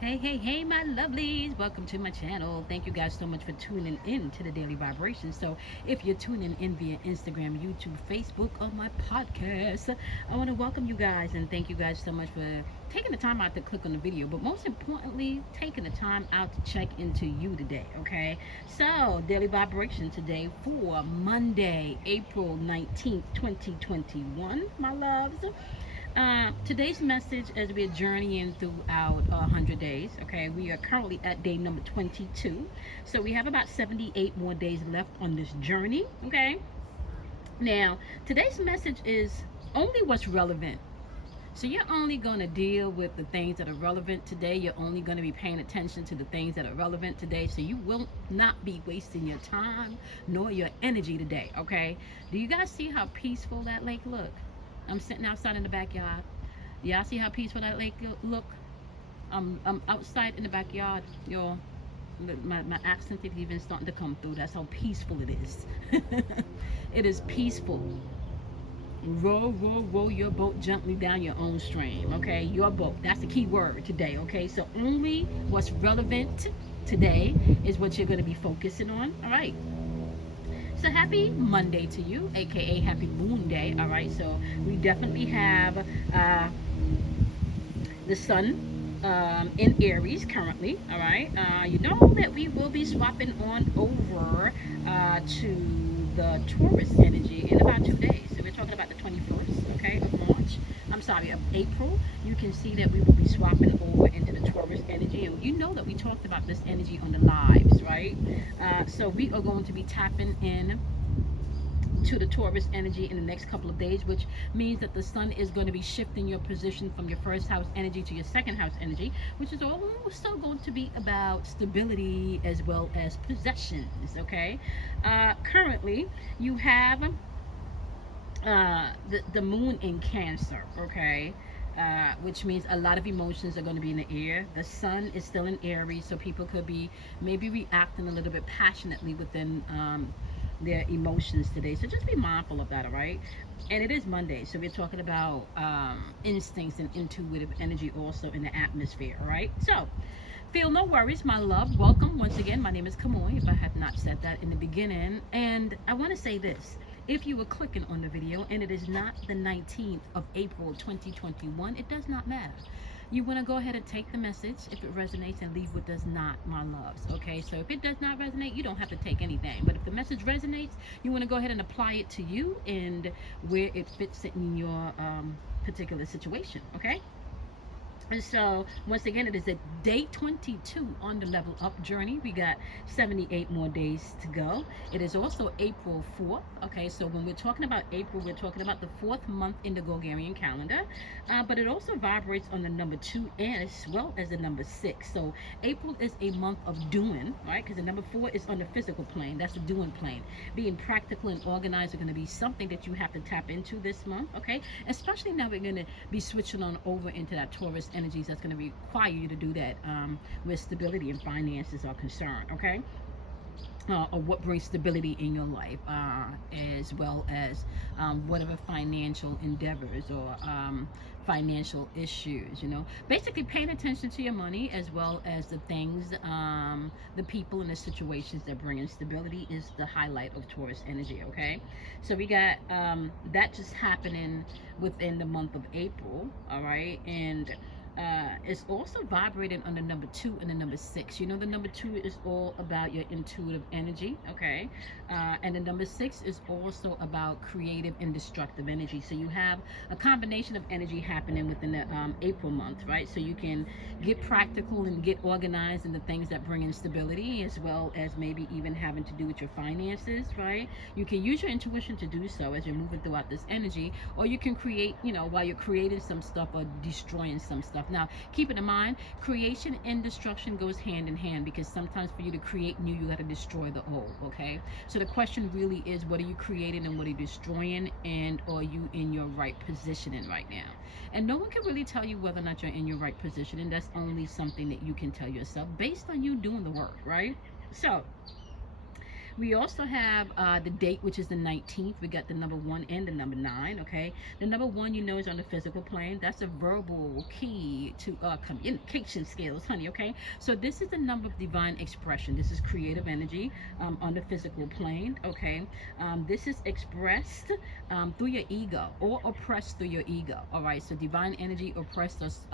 Hey, my lovelies. Welcome to my channel. Thank you guys so much for tuning in to the Daily Vibration. So, if you're tuning in via Instagram, YouTube, Facebook, or my podcast, I want to welcome you guys and thank you guys so much for taking the time out to click on the video, but most importantly, taking the time out to check into you today, okay? So, Daily Vibration today for Monday, April 19th, 2021, my loves. Today's message as we're journeying throughout 100 days, okay, we are currently at day number 22. So we have about 78 more days left on this journey, okay? Now, today's message is only what's relevant. So you're only going to deal with the things that are relevant today. You're only going to be paying attention to the things that are relevant today. So you will not be wasting your time nor your energy today, okay? Do you guys see how peaceful that lake look? I'm sitting outside in the backyard. Y'all see how peaceful that lake look? I'm outside in the backyard, y'all. My accent is even starting to come through. That's how peaceful it is. It is peaceful. Row your boat gently down your own stream, okay? Your boat. That's the key word today, okay? So only what's relevant today is what you're going to be focusing on, all right? So happy Monday to you, aka happy Moon Day, all right? So we definitely have the sun in Aries currently, all right? You know that we will be swapping on over to the Taurus energy in about 2 days. So we're talking about the 21st, okay, of March. I'm sorry, of April. You can see that we will be swapping over into the Taurus energy. And you know that we talked about this energy on the lives, right? So we are going to be tapping in to the Taurus energy in the next couple of days, which means that the sun is going to be shifting your position from your first house energy to your second house energy, which is also going to be about stability as well as possessions, okay? Currently, you have the moon in Cancer, okay? Which means a lot of emotions are going to be in the air. The sun is still in Aries, so people could be maybe reacting a little bit passionately within their emotions today. So just be mindful of that, all right? And it is Monday, so we're talking about instincts and intuitive energy also in the atmosphere, all right? So feel no worries, my love. Welcome once again. My name is Kamoy, if I have not said that in the beginning. And I want to say this. If you were clicking on the video and it is not the 19th of April 2021, it does not matter. You want to go ahead and take the message if it resonates and leave what does not, my loves. Okay, so if it does not resonate, you don't have to take anything. But if the message resonates, you want to go ahead and apply it to you and where it fits in your particular situation. Okay. And so, once again, it is a day 22 on the level up journey. We got 78 more days to go. It is also April 4th. Okay, so when we're talking about April, we're talking about the fourth month in the Gregorian calendar. But it also vibrates on the number 2 as well as the number 6. So, April is a month of doing, right? Because the number 4 is on the physical plane. That's the doing plane. Being practical and organized are going to be something that you have to tap into this month, okay? Especially now we're going to be switching on over into that Taurus energies that's going to require you to do that where stability and finances are concerned, okay? Or what brings stability in your life, as well as whatever financial endeavors or financial issues, you know, basically paying attention to your money as well as the things, the people and the situations that bring in stability is the highlight of Taurus energy, okay? So we got that just happening within the month of April, all right? And it's also vibrating on the number 2 and the number 6. You know, the number 2 is all about your intuitive energy, okay? And the number 6 is also about creative and destructive energy. So you have a combination of energy happening within the April month, right? So you can get practical and get organized in the things that bring in stability, as well as maybe even having to do with your finances, right? You can use your intuition to do so as you're moving throughout this energy, or you can create, you know, while you're creating some stuff or destroying some stuff. Now, keep it in mind, creation and destruction goes hand in hand, because sometimes for you to create new, you got to destroy the old, okay? So the question really is, what are you creating and what are you destroying, and are you in your right positioning right now? And no one can really tell you whether or not you're in your right positioning. That's only something that you can tell yourself based on you doing the work, right? So We also have the date, which is the 19th. We got the number 1 and the number 9. Okay, the number 1, you know, is on the physical plane. That's a verbal key to communication skills, honey. Okay, so this is the number of divine expression. This is creative energy on the physical plane. Okay, this is expressed through your ego or oppressed through your ego. All right, so divine energy oppressed us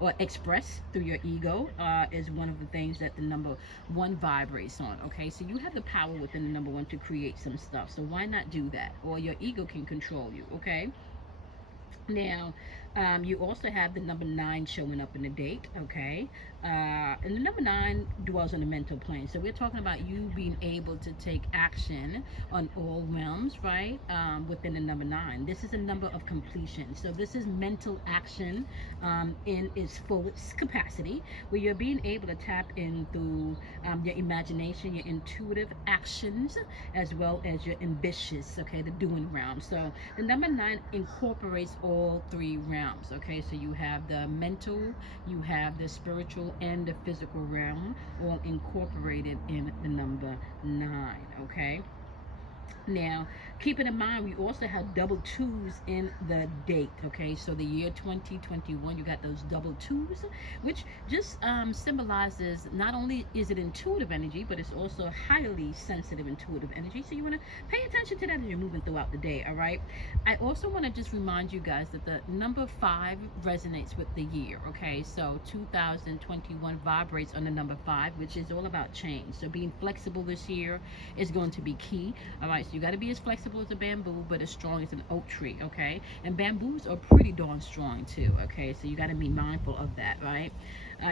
or expressed through your ego is one of the things that the number 1 vibrates on. Okay, so you have the power within the number 1 to create some stuff, so why not do that? Or your ego can control you. Okay, now, you also have the number 9 showing up in the date, okay? And the number 9 dwells on the mental plane. So we're talking about you being able to take action on all realms, right? Within the number 9. This is a number of completion. So this is mental action in its fullest capacity, where you're being able to tap in through your imagination, your intuitive actions, as well as your ambitious, okay, the doing realm. So the number 9 incorporates all 3 realms. Okay, so you have the mental, you have the spiritual, and the physical realm all incorporated in the number 9. Okay, now, keeping in mind, we also have double twos in the date. Okay, so the year 2021, you got those double twos, which just symbolizes not only is it intuitive energy, but it's also highly sensitive intuitive energy. So you want to pay attention to that as you're moving throughout the day. All right. I also want to just remind you guys that the number 5 resonates with the year. Okay, so 2021 vibrates on the number 5, which is all about change. So being flexible this year is going to be key. All right, so you got to be as flexible as a bamboo, but as strong as an oak tree. Okay, and bamboos are pretty darn strong too. Okay, so you got to be mindful of that, right?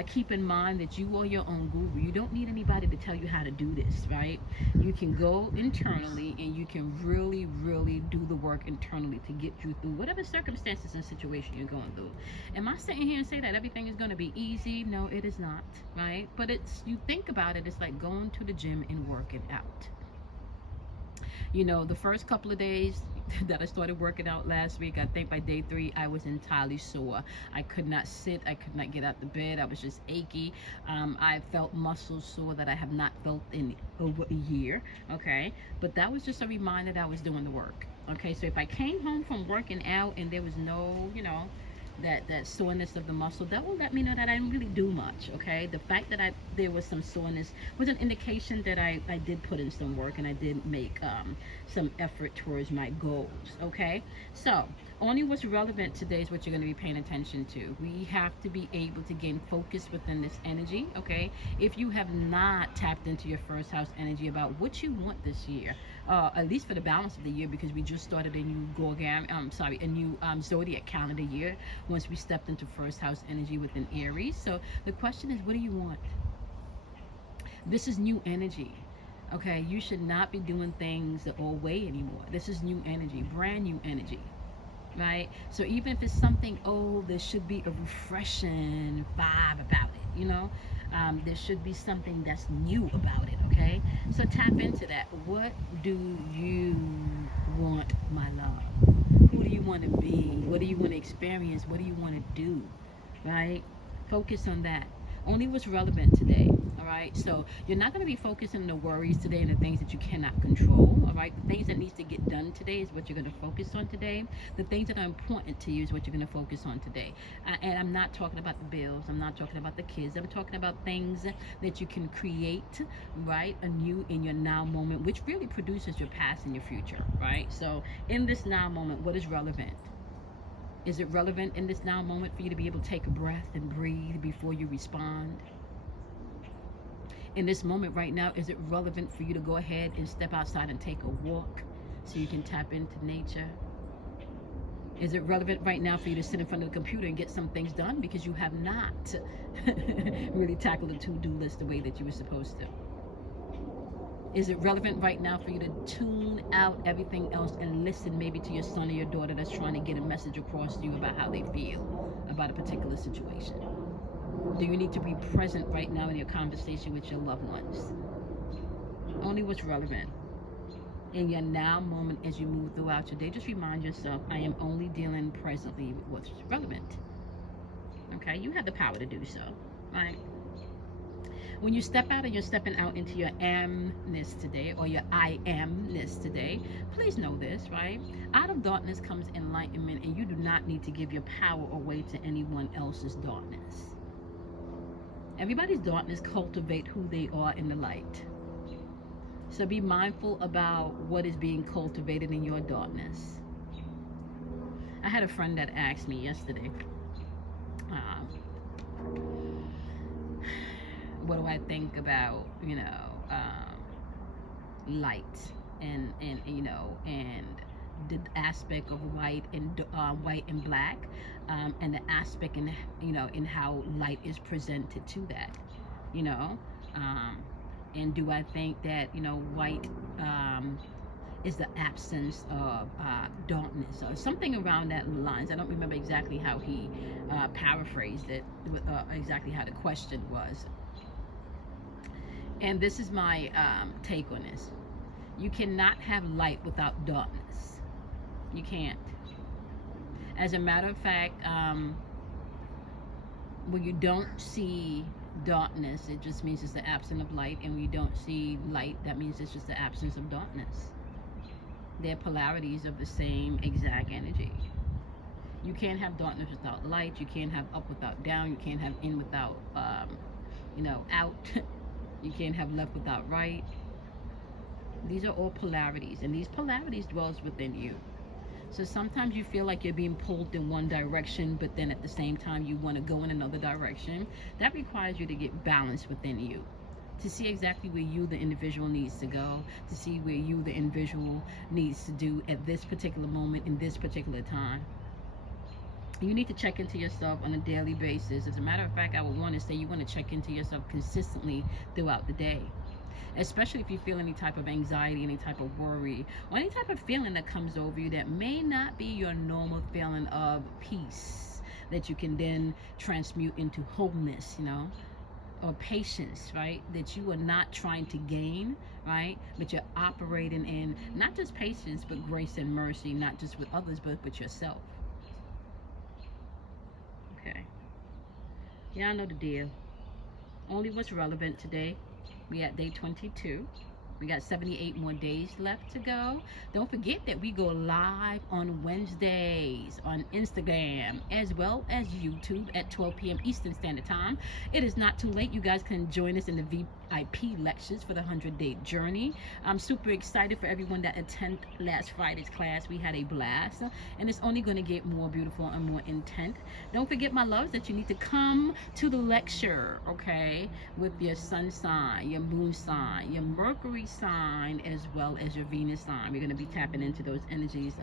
Keep in mind that you are your own guru. You don't need anybody to tell you how to do this, right? You can go internally and you can really, really do the work internally to get you through whatever circumstances and situation you're going through. Am I sitting here and say that everything is going to be easy? No, it is not, right? But it's, you think about it, it's like going to the gym and working out. You know, the first couple of days that I started working out last week, I think by day 3 I was entirely sore. I could not sit, I could not get out the bed, I was just achy. I felt muscles sore that I have not felt in over a year. Okay, but that was just a reminder that I was doing the work. Okay, so if I came home from working out and there was no, you know, that soreness of the muscle, that will let me know that I didn't really do much. Okay, the fact that there was some soreness was an indication that I did put in some work and I did make some effort towards my goals. Okay, so only what's relevant today is what you're going to be paying attention to. We have to be able to gain focus within this energy. Okay, if you have not tapped into your first house energy about what you want this year, at least for the balance of the year, because we just started a new a new zodiac calendar year once we stepped into first house energy within Aries. So the question is, what do you want? This is new energy. Okay, you should not be doing things the old way anymore. This is new energy, brand new energy, right? So even if it's something old, there should be a refreshing vibe about it, you know? There should be something that's new about it. Okay, so tap into that. What do you want, my love? Who do you want to be? What do you want to experience? What do you want to do? Right, focus on that. Only what's relevant today. All right, so you're not going to be focusing on the worries today and the things that you cannot control. All right, the things that needs to get done today is what you're going to focus on today. The things that are important to you is what you're going to focus on today. And I'm not talking about the bills, I'm not talking about the kids, I'm talking about things that you can create, right, anew in your now moment, which really produces your past and your future. Right, so in this now moment, what is relevant? Is it relevant in this now moment for you to be able to take a breath and breathe before you respond? In this moment right now, is it relevant for you to go ahead and step outside and take a walk so you can tap into nature? Is it relevant right now for you to sit in front of the computer and get some things done because you have not really tackled the to-do list the way that you were supposed to? Is it relevant right now for you to tune out everything else and listen maybe to your son or your daughter that's trying to get a message across to you about how they feel about a particular situation? Do you need to be present right now in your conversation with your loved ones? Only what's relevant. In your now moment as you move throughout your day, just remind yourself, I am only dealing presently with what's relevant. Okay, you have the power to do so, right? When you step out and you're stepping out into your amness today, or your I amness today, please know this, right? Out of darkness comes enlightenment, and you do not need to give your power away to anyone else's darkness. Everybody's darkness cultivate who they are in the light. So be mindful about what is being cultivated in your darkness. I had a friend that asked me yesterday, what do I think about, light and the aspect of white and black, and the aspect in how light is presented to that, you know, and do I think that white is the absence of darkness or something around that lines. I don't remember exactly how he paraphrased it, exactly how the question was. And this is my take on this. You cannot have light without darkness. You can't. As a matter of fact, when you don't see darkness, it just means it's the absence of light. And when you don't see light, that means it's just the absence of darkness. They're polarities of the same exact energy. You can't have darkness without light. You can't have up without down. You can't have in without, out. You can't have left without right. These are all polarities, and these polarities dwells within you. So sometimes you feel like you're being pulled in one direction, but then at the same time you want to go in another direction. That requires you to get balance within you, to see exactly where you, the individual, needs to go, to see where you, the individual, needs to do at this particular moment in this particular time. You need to check into yourself on a daily basis. As a matter of fact, I would want to say you want to check into yourself consistently throughout the day, especially if you feel any type of anxiety, any type of worry, or any type of feeling that comes over you that may not be your normal feeling of peace that you can then transmute into wholeness, or patience, right? That you are not trying to gain, right? But you're operating in not just patience, but grace and mercy, not just with others, but with yourself. Okay. Y'all know the deal. Only what's relevant today. We at day 22. We got 78 more days left to go. Don't forget that we go live on Wednesdays on Instagram as well as YouTube at 12 p.m. Eastern Standard Time. It is not too late. You guys can join us in the VIP lectures for the 100-day journey. I'm super excited for everyone that attended last Friday's class. We had a blast, and it's only going to get more beautiful and more intent. Don't forget, my loves, that you need to come to the lecture, okay, with your sun sign, your moon sign, your Mercury sign, as well as your Venus sign. We're going to be tapping into those energies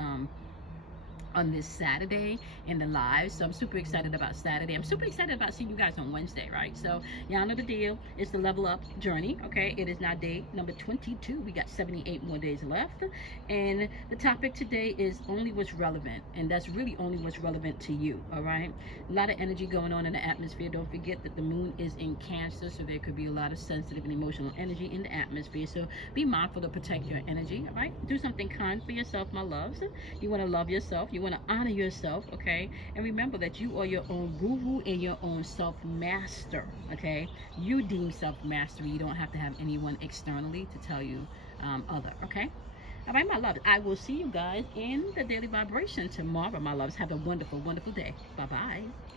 on this Saturday in the live. So I'm super excited about Saturday. I'm super excited about seeing you guys on Wednesday, right? So y'all know the deal. It's the level up journey, okay? It is now day number 22. We got 78 more days left. And the topic today is only what's relevant. And that's really only what's relevant to you, all right? A lot of energy going on in the atmosphere. Don't forget that the moon is in Cancer, so there could be a lot of sensitive and emotional energy in the atmosphere. So be mindful to protect your energy, all right? Do something kind for yourself, my loves. You want to love yourself. You want to honor yourself, okay? And remember that you are your own guru and your own self-master, okay? You deem self-mastery. You don't have to have anyone externally to tell you other, okay? All right, my loves. I will see you guys in the daily vibration tomorrow, my loves. Have a wonderful, wonderful day. Bye-bye.